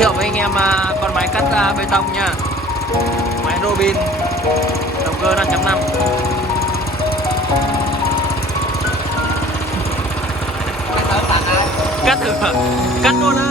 thiệu với anh em con máy cắt bê tông nha. Máy Robin động cơ 5.5. Cắt thử, cắt luôn á.